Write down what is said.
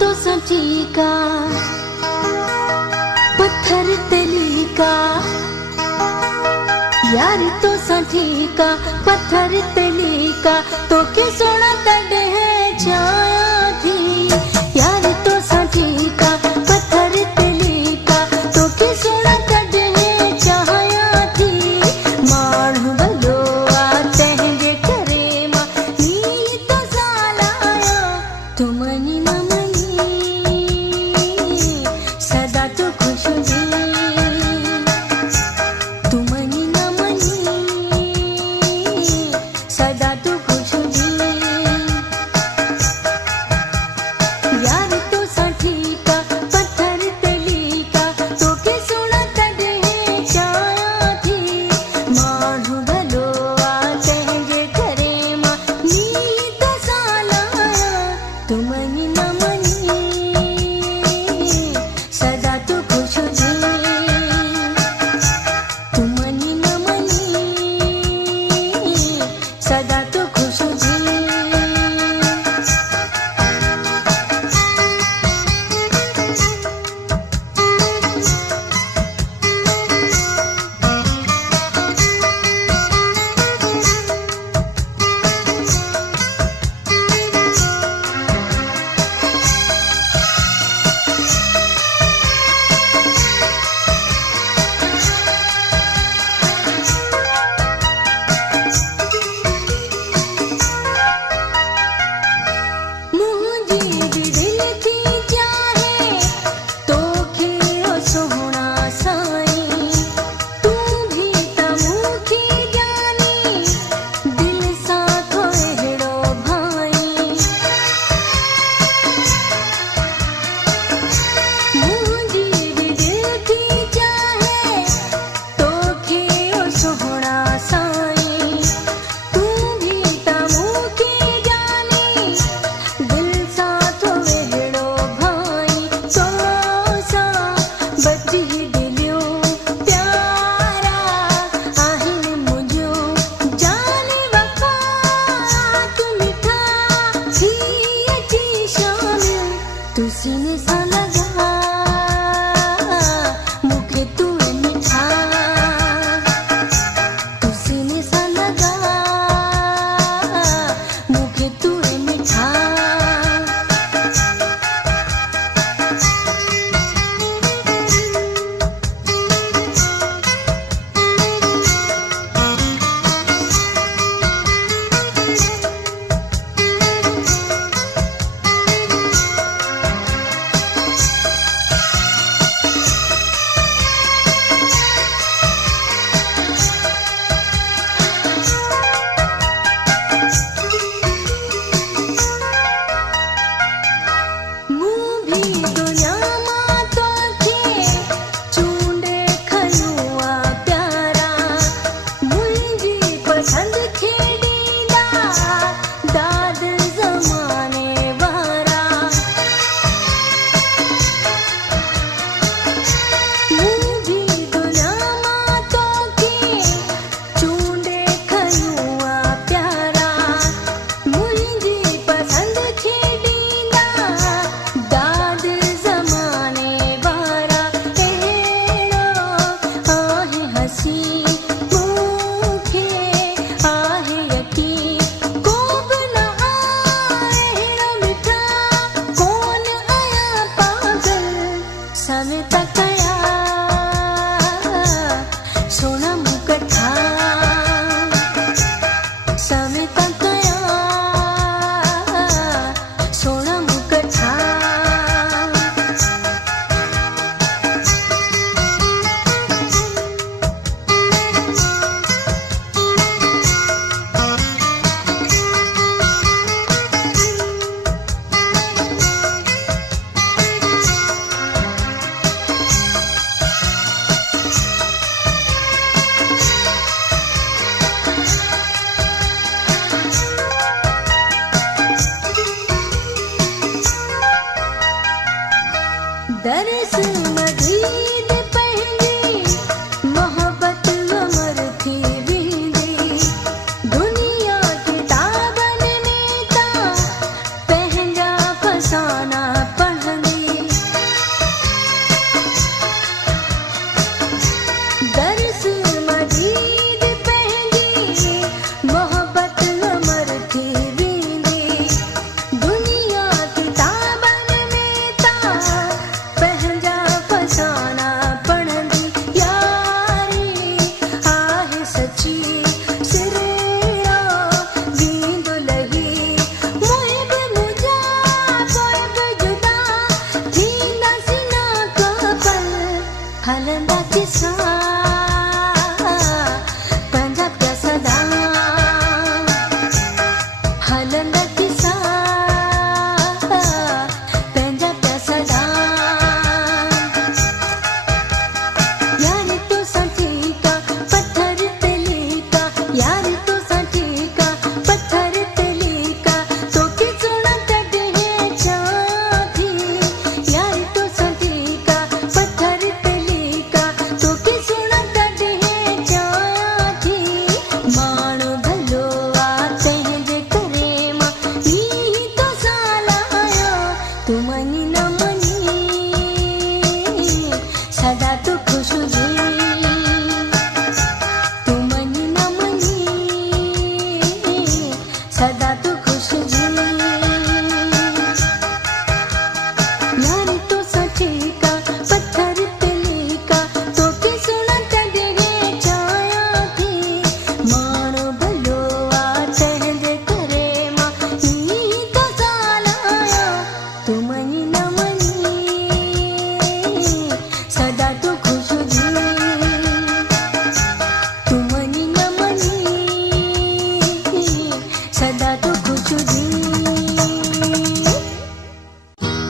तो सटी का पत्थर तली का, यार तो सटी का पत्थर तली का, तो के सोना तड़ है छाया थी। यार तो सटी का पत्थर तली का, तो के सोना तड़ है छाया थी। मारू बलो आते हैं जे करे मा, नी तो सालाया तुमनी न मनी, सदा तो खुश भी तुमनी न मनी, सदा तो खुश भी। यार तो साठी का पत्थर तली का, तो के सोना तड़ है छाया थी। मारू भलो आते हैं जे करे मा, नी तो सालाया तुमनी न मनी, सदा तो खुश भी तुमनी न मनी, सदा तो खुश भी। मुझे भी दिल की चाहे तो खिलो सोहना साई, तू भी तमुखी जानी दिल साथ हेड़ो भाई। मुझे भी दिल की चाहे तो खिलो सोहना साई, तू भी तमुखी जानी दिल साथ वेड़ो भाई। तो सा बची दिलियो प्यारा आहिन मुझो, जाने वफा तू मिठा थी अची शामिल, तू सीने सा लगा मुखे तू मिठा, तू सीने सा लगा मुखे तू मिठा। मुँह भी दुनिया माँ तो थे चूंडे खयुआ प्यारा, मुझी पसंद खेड़ीदा दाद जमाने वारा। मुँह भी दुनिया माँ तो थे चूंडे खयुआ प्यारा, मुझी पसंद खेड़ीदा दाद जमाने वारा। एड़ो आहे हसी मुखे आहे यकी, को बि न आहे मिठा कोन आया पागल, सवे तकया सोना मुकठा, सवे तकया सोना मुकठा। दरस